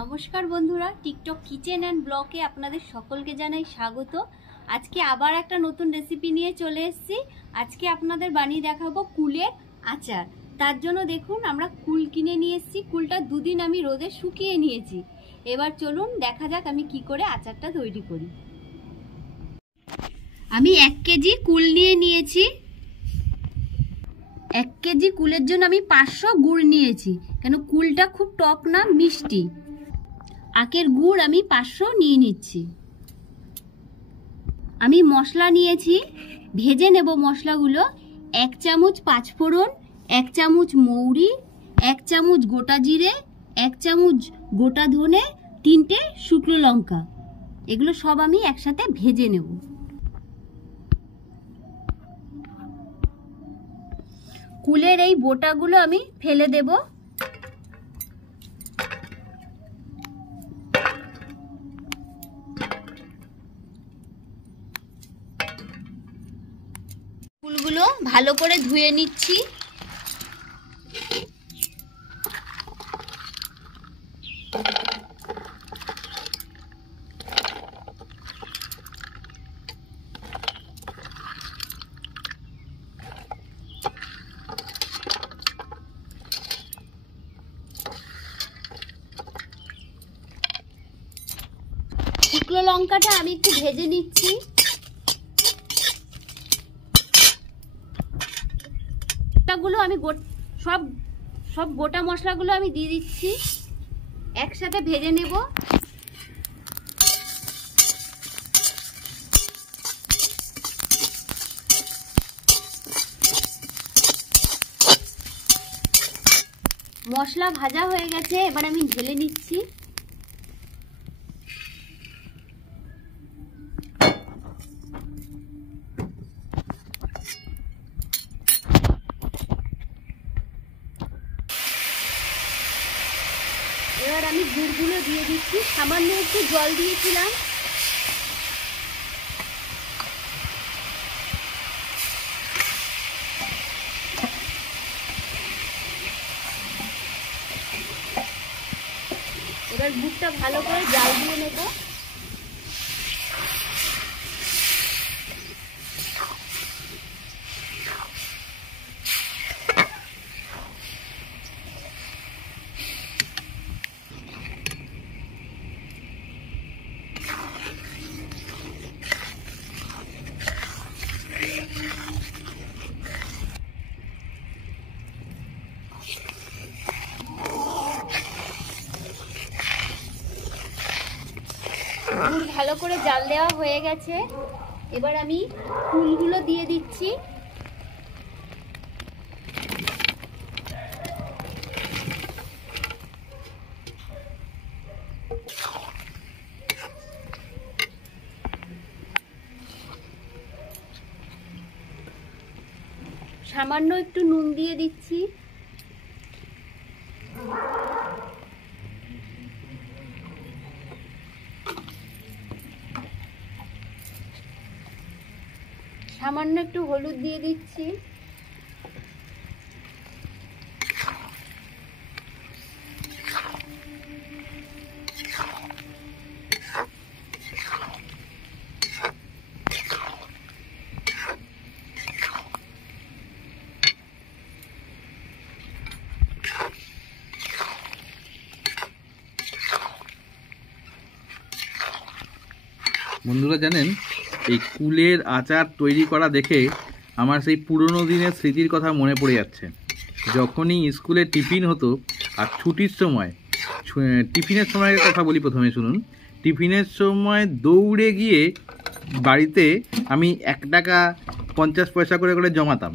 নমস্কার বন্ধুরা, TikTok kitchen and ব্লগে আপনাদের সকলকে জানাই স্বাগত। আজকে আবার একটা নতুন রেসিপি নিয়ে চলে এসেছি। আজকে আপনাদের বানিয়ে দেখাবো কুলের আচার। তার জন্য দেখুন আমরা কুল কিনে নিয়ে এসেছি। কুলটা দুদিন আমি রোদে শুকিয়ে নিয়েছি। এবার চলুন দেখা যাক আমি কি করে আচারটা তৈরি করি। আমি 1 কেজি কুল নিয়ে নিয়েছি। 1 কেজি কুলের জন্য আমি 500 গুড় নিয়েছি, কেন কুলটা খুব টক না, মিষ্টি। আখের গুড় আমি 500 নিয়ে নিচ্ছি। আমি মশলা নিয়েছি, ভেজে নেব মশলাগুলো। 1 চামচ 5 ফোড়ন, 1 চামচ মৌরি, 1 চামচ গোটা জিরে, 1 চামচ গোটা ধনে, 3টে শুকনো লঙ্কা। এগুলো সব আমি একসাথে ভেজে নেব। কুলের এই বোটাগুলো আমি ফেলে দেব। কুলগুলো ভালো করে ধুয়ে নিচ্ছি। শুকনো লঙ্কাটা আমি একটু ভেজে নিচ্ছি। গুলো আমি সব গোটা মশলাগুলো আমি দিয়ে দিচ্ছি, একসাথে ভেজে নেব। মশলা ভাজা হয়ে গেছে, এবার আমি ঢেলে নিচ্ছি। এবার আমি গুড়গুলো দিয়ে দিচ্ছি, সামান্য একটু জল দিয়েছিলাম। এবার গুড়টা ভালো করে জাল দিয়ে নেব। গুড় ভালো করে জাল দেওয়া হয়ে গেছে, এবার আমি কুলগুলো দিয়ে দিচ্ছি। সামান্য একটু নুন দিয়ে দিচ্ছি। সামান্য একটু হলুদ দিয়ে দিচ্ছি। বন্ধুরা জানেন, এই কুলের আচার তৈরি করা দেখে আমার সেই পুরনো দিনের স্মৃতির কথা মনে পড়ে যাচ্ছে। যখনই স্কুলে টিফিন হতো আর ছুটির সময়, টিফিনের সময়ের কথা বলি প্রথমে, শুনুন। টিফিনের সময় দৌড়ে গিয়ে বাড়িতে আমি 1 টাকা 50 পয়সা করে করে জমাতাম,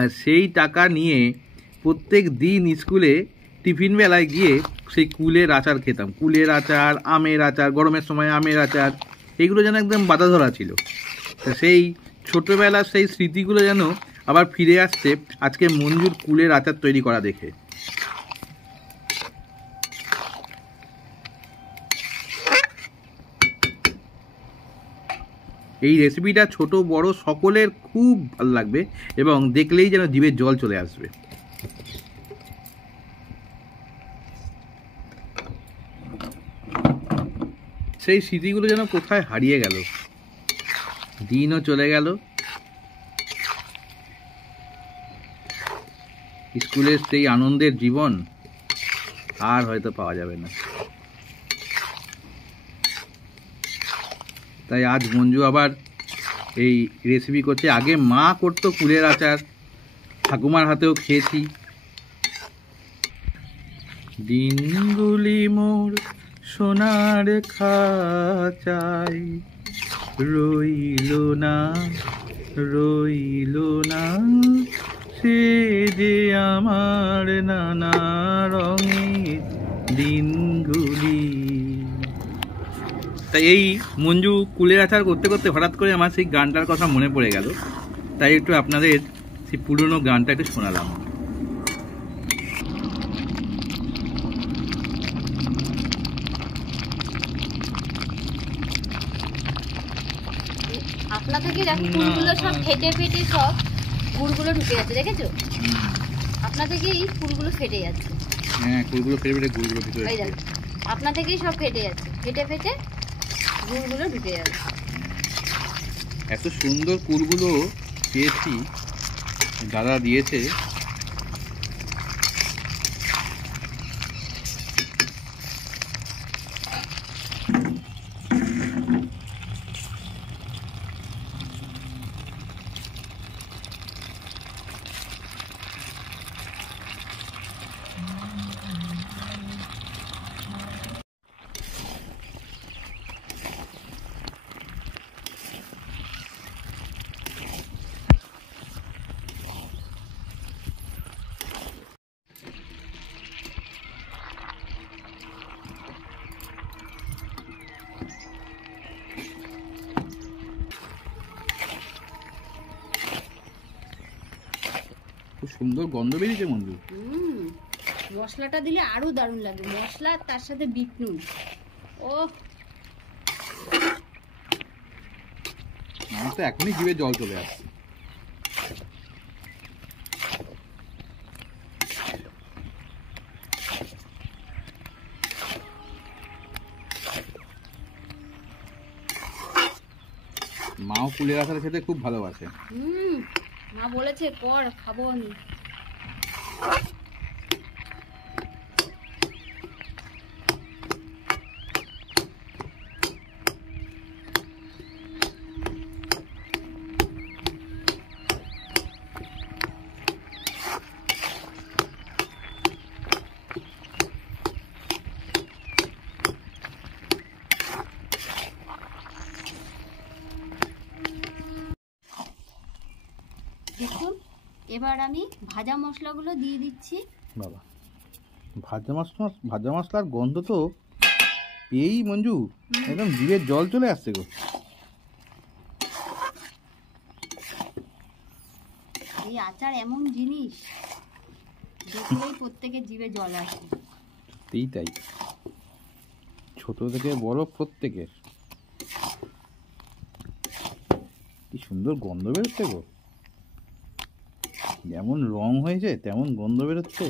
আর সেই টাকা নিয়ে প্রত্যেক দিন স্কুলে টিফিন বেলায় গিয়ে সেই কুলের আচার খেতাম। কুলের আচার, আমের আচার, গরমের সময় আমের আচার, এইগুলো যেন একদম বাধা ধরা ছিল। সেই ছোটোবেলার সেই স্মৃতিগুলো যেন আবার ফিরে আসছে আজকে মঞ্জুর কুলের আচার তৈরি করা দেখে। এই রেসিপিটা ছোট বড় সকলের খুব ভালো লাগবে এবং দেখলেই যেন জিভে জল চলে আসবে। সেই স্মৃতিগুলো যেন কোথায় হারিয়ে গেল, দিনও চলে গেল। স্কুলের সেই আনন্দের জীবন আর হয়তো পাওয়া যাবে না। তাই আজ মঞ্জু আবার এই রেসিপি করছে। আগে মা করতো কুলের আচার, ঠাকুমার হাতেও খেয়েছি। দিনগুলি মোর সোনার খাঁচায় রইল না, রইল না, সে যে আমার নানা রঙের দিনগুলি। তাই এই মঞ্জু কুলের আচার করতে করতে হঠাৎ করে আমার সেই গানটার কথা মনে পড়ে গেল। তাই একটু আপনাদের সেই পুরনো গানটা একটু শোনালাম। আপনা থেকে দেখো ফুলগুলো সব ফেটে ফেটে সব গুড়গুলো ঢুকে যাচ্ছে, দেখেছো? আপনা থেকেই ফুলগুলো ফেটে যাচ্ছে। হ্যাঁ, কুলগুলো ফেটে ফেটে গুড়গুলো ভিতরে এই দেখো, আপনা থেকেই সব ফেটে যাচ্ছে, ফেটে ফেটে গুড়গুলো ঢুকে যাচ্ছে। এত সুন্দর কুলগুলো পেয়েছি, দাদা দিয়েছে। খুব সুন্দর গন্ধ বেরিয়েছে মঞ্জু। মশলাটা দিলে আরো দারুণ লাগে, মশলা তার সাথে বিট নুন। ও আমার তো এখনই জিভে জল চলে আসছে। মাও কুলের আচার খেতে খুব ভালোবাসে। মা বলেছে কর, খাবো আমি। দেখুন, এবার আমি ভাজা মশলাগুলো দিয়ে দিচ্ছি। বাবা, ভাজা মশলার গন্ধ তো পেয়েই মঞ্জু একদম জিভের জল চলে আসছে গো। এই আচার এমন জিনিস, দেখলেই প্রত্যেকের জিভে জল আসে। সত্যিই তাই, ছোট থেকে বড় প্রত্যেকের। কি সুন্দর গন্ধ বেরোচ্ছে গো, যেমন রং হয়েছে তেমন গন্ধ বেরোচ্ছে।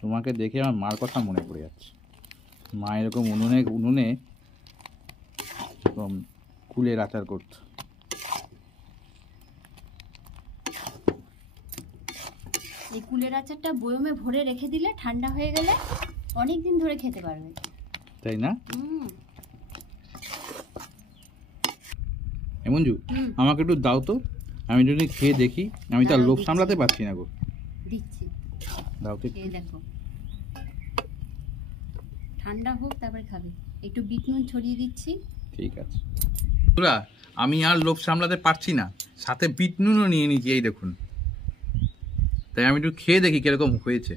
তোমাকে দেখে আমার মার কথা মনে পড়ে যাচ্ছে। মা এরকম উনুনে এরকম কুলের আচার করত। এই কুলের আচারটা বয়মে ভরে রেখে দিলে ঠান্ডা হয়ে গেলে অনেক দিন ধরে খেতে পারবে, তাই না? মঞ্জু, আমাকে একটু দাও তো, আমি যদি খেয়ে দেখি। আমি তো আর লোভ সামলাতে পারছি না গো। দিচ্ছি, দাও তো। এই দেখো, ঠান্ডা হোক তারপরে খাবে। একটু বিট নুন ছড়িয়ে দিচ্ছি। ঠিক আছে বন্ধুরা, আমি আর লোভ সামলাতে পারছি না, সাথে বিট নুনও নিয়ে নিয়েছি, এই দেখুন। তাই আমি একটু খেয়ে দেখি কিরকম হয়েছে।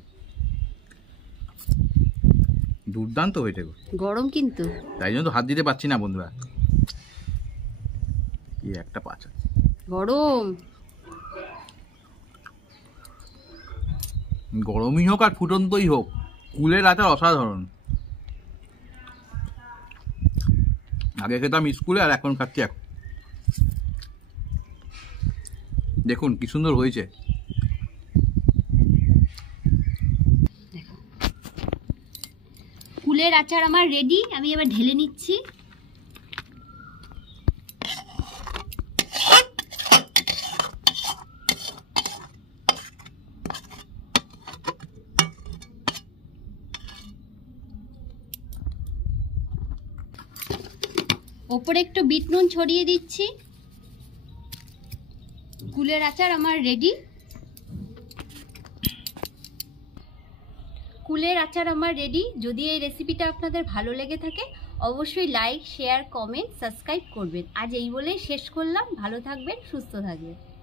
দুর্দান্ত হয়েছে গো, গরম কিন্তু, তাই জন্য তো হাত দিতে পারছি না বন্ধুরা। কি একটা পাচা গরম। গরমই হোক আর ফুটন্তই হোক, কুলের আচার অসাধারণ। আগে খেতাম স্কুলে, আর এখন খাচ্ছি এখন। দেখুন কি সুন্দর হয়েছে। আচার আমার রেডি, আমি এবার ঢেলে নিচ্ছি। ওপরে একটু বিট নুন ছড়িয়ে দিচ্ছি। কুলের আচার আমার রেডি। কুলের আচার আমার রেডি। যদি এই রেসিপিটা আপনাদের ভালো লেগে থাকে অবশ্যই লাইক, শেয়ার, কমেন্ট, সাবস্ক্রাইব করবেন। আজ এই বলেই শেষ করলাম। ভালো থাকবেন, সুস্থ থাকবেন।